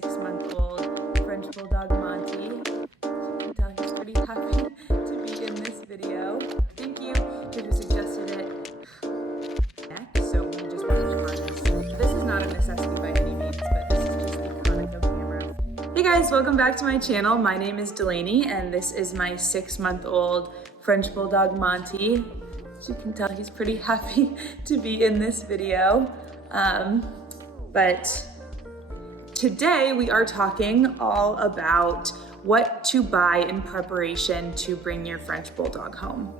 6-month-old French Bulldog Monte. You can tell he's pretty happy to be in this video. Thank you to who suggested it. So we just wanted to harness. This is not a necessity by any means, but this is just the Conoco camera. Hey guys, welcome back to my channel. My name is Delaney and this is my 6-month-old French Bulldog Monte. As you can tell, he's pretty happy to be in this video. But today we are talking all about what to buy in preparation to bring your French Bulldog home.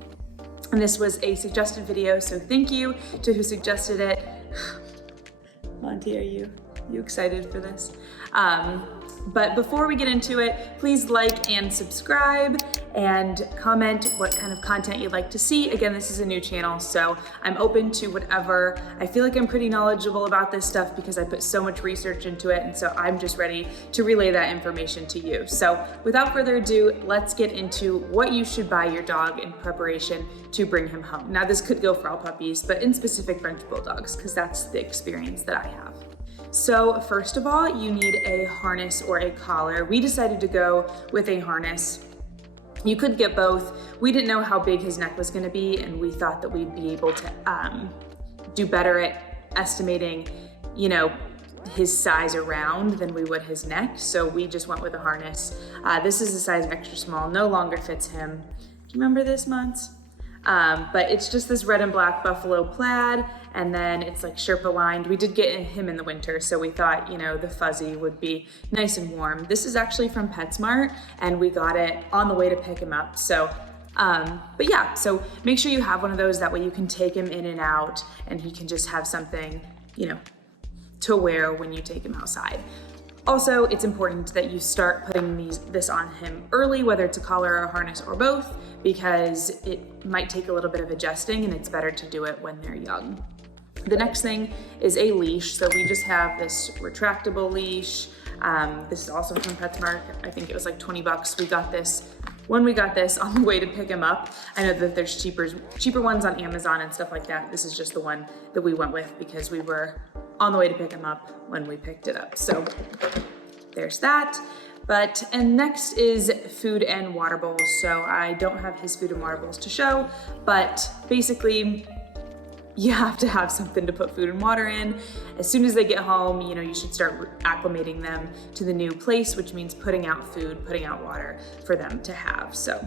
And this was a suggested video, so thank you to who suggested it. Monty, are you excited for this? But before we get into it, please like and subscribe and comment what kind of content you'd like to see. Again, this is a new channel, so I'm open to whatever. I feel like I'm pretty knowledgeable about this stuff because I put so much research into it, and so I'm just ready to relay that information to you. So without further ado, let's get into what you should buy your dog in preparation to bring him home. Now, this could go for all puppies, but in specific French Bulldogs, because that's the experience that I have. So first of all, you need a harness or a collar. We decided to go with a harness. You could get both. We didn't know how big his neck was gonna be, and we thought that we'd be able to do better at estimating, his size around than we would his neck. So we just went with a harness. This is a size extra small, no longer fits him. Do you remember this, Mons? But it's just this red and black buffalo plaid, and then it's like Sherpa lined. We did get him in the winter, so we thought, the fuzzy would be nice and warm. This is actually from PetSmart, and we got it on the way to pick him up. So, but yeah, so make sure you have one of those. That way you can take him in and out, and he can just have something, to wear when you take him outside. Also, it's important that you start putting this on him early, whether it's a collar or a harness or both, because it might take a little bit of adjusting, and it's better to do it when they're young. The next thing is a leash. So we just have this retractable leash. This is also from PetSmart. I think it was like 20 bucks. We got this when we got this on the way to pick him up. I know that there's cheaper ones on Amazon and stuff like that. This is just the one that we went with because we were on the way to pick him up when we picked it up. So there's that. And next is food and water bowls. So I don't have his food and water bowls to show, but basically you have to have something to put food and water in. As soon as they get home, you should start acclimating them to the new place, which means putting out food, putting out water for them to have. So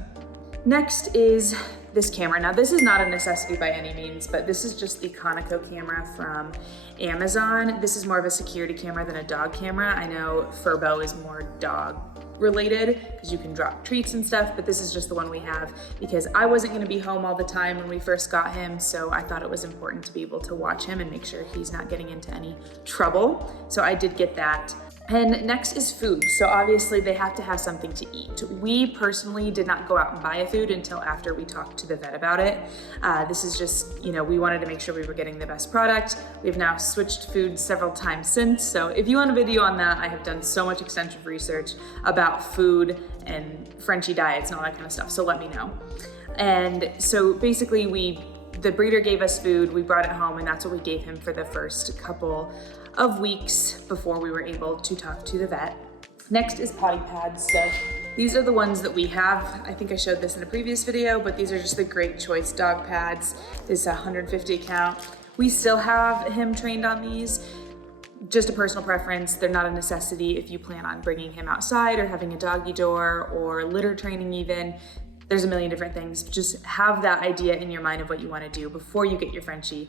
next is this camera. Now, this is not a necessity by any means, but this is just the Conoco camera from Amazon. This is more of a security camera than a dog camera. I know Furbo is more dog related because you can drop treats and stuff, but this is just the one we have because I wasn't gonna be home all the time when we first got him, so I thought it was important to be able to watch him and make sure he's not getting into any trouble. So I did get that. And next is food. So obviously they have to have something to eat. We personally did not go out and buy a food until after we talked to the vet about it. This is just, we wanted to make sure we were getting the best product. We've now switched food several times since. So if you want a video on that, I have done so much extensive research about food and Frenchie diets and all that kind of stuff. So let me know. And so basically the breeder gave us food, we brought it home, and that's what we gave him for the first couple of weeks before we were able to talk to the vet. Next is Potty Pads. So these are the ones that we have. I think I showed this in a previous video, but these are just the Great Choice dog pads. This is a 150 count. We still have him trained on these. Just a personal preference. They're not a necessity if you plan on bringing him outside or having a doggy door or litter training even. There's a million different things. Just have that idea in your mind of what you want to do before you get your Frenchie.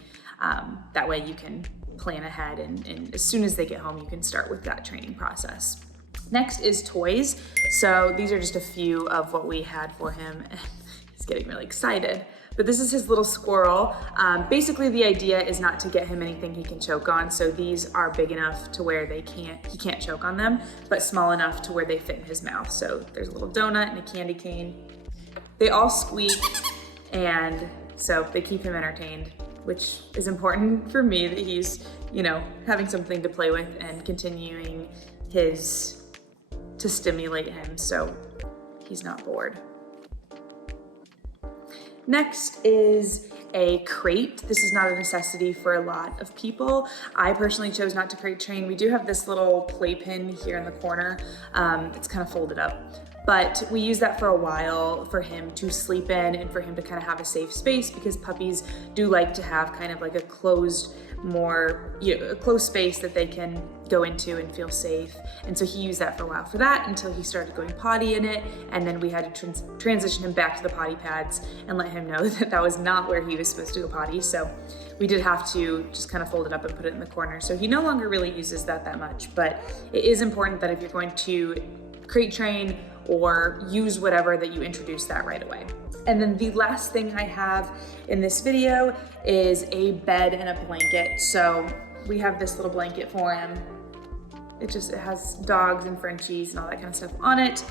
That way you can plan ahead, and as soon as they get home, you can start with that training process. Next is toys. So these are just a few of what we had for him. He's getting really excited. But this is his little squirrel. Basically the idea is not to get him anything he can choke on. So these are big enough to where he can't choke on them, but small enough to where they fit in his mouth. So there's a little donut and a candy cane. They all squeak, and so they keep him entertained, which is important for me that he's, having something to play with and continuing to stimulate him so he's not bored. Next is a crate. This is not a necessity for a lot of people. I personally chose not to crate train. We do have this little playpen here in the corner. It's kind of folded up. But we use that for a while for him to sleep in and for him to kind of have a safe space, because puppies do like to have kind of like a closed, a closed space that they can go into and feel safe. And so he used that for a while for that until he started going potty in it. And then we had to transition him back to the potty pads and let him know that that was not where he was supposed to go potty. So we did have to just kind of fold it up and put it in the corner. So he no longer really uses that much, but it is important that if you're going to crate train or use whatever, that you introduce that right away. And then the last thing I have in this video is a bed and a blanket. So we have this little blanket for him. It has dogs and Frenchies and all that kind of stuff on it.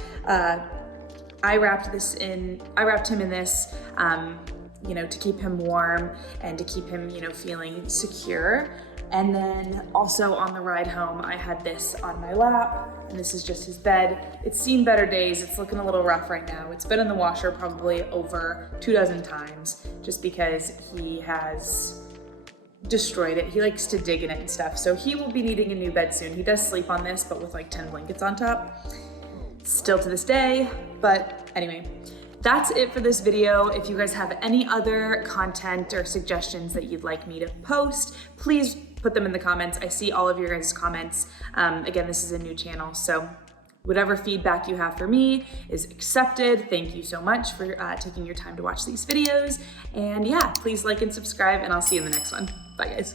I wrapped him in this, to keep him warm and to keep him, feeling secure. And then also on the ride home, I had this on my lap, and this is just his bed. It's seen better days. It's looking a little rough right now. It's been in the washer probably over 24 times, just because he has destroyed it. He likes to dig in it and stuff. So he will be needing a new bed soon. He does sleep on this, but with like 10 blankets on top. Still to this day, but anyway. That's it for this video. If you guys have any other content or suggestions that you'd like me to post, please put them in the comments. I see all of your guys' comments. Again, this is a new channel, so whatever feedback you have for me is accepted. Thank you so much for taking your time to watch these videos. And yeah, please like and subscribe, and I'll see you in the next one. Bye, guys.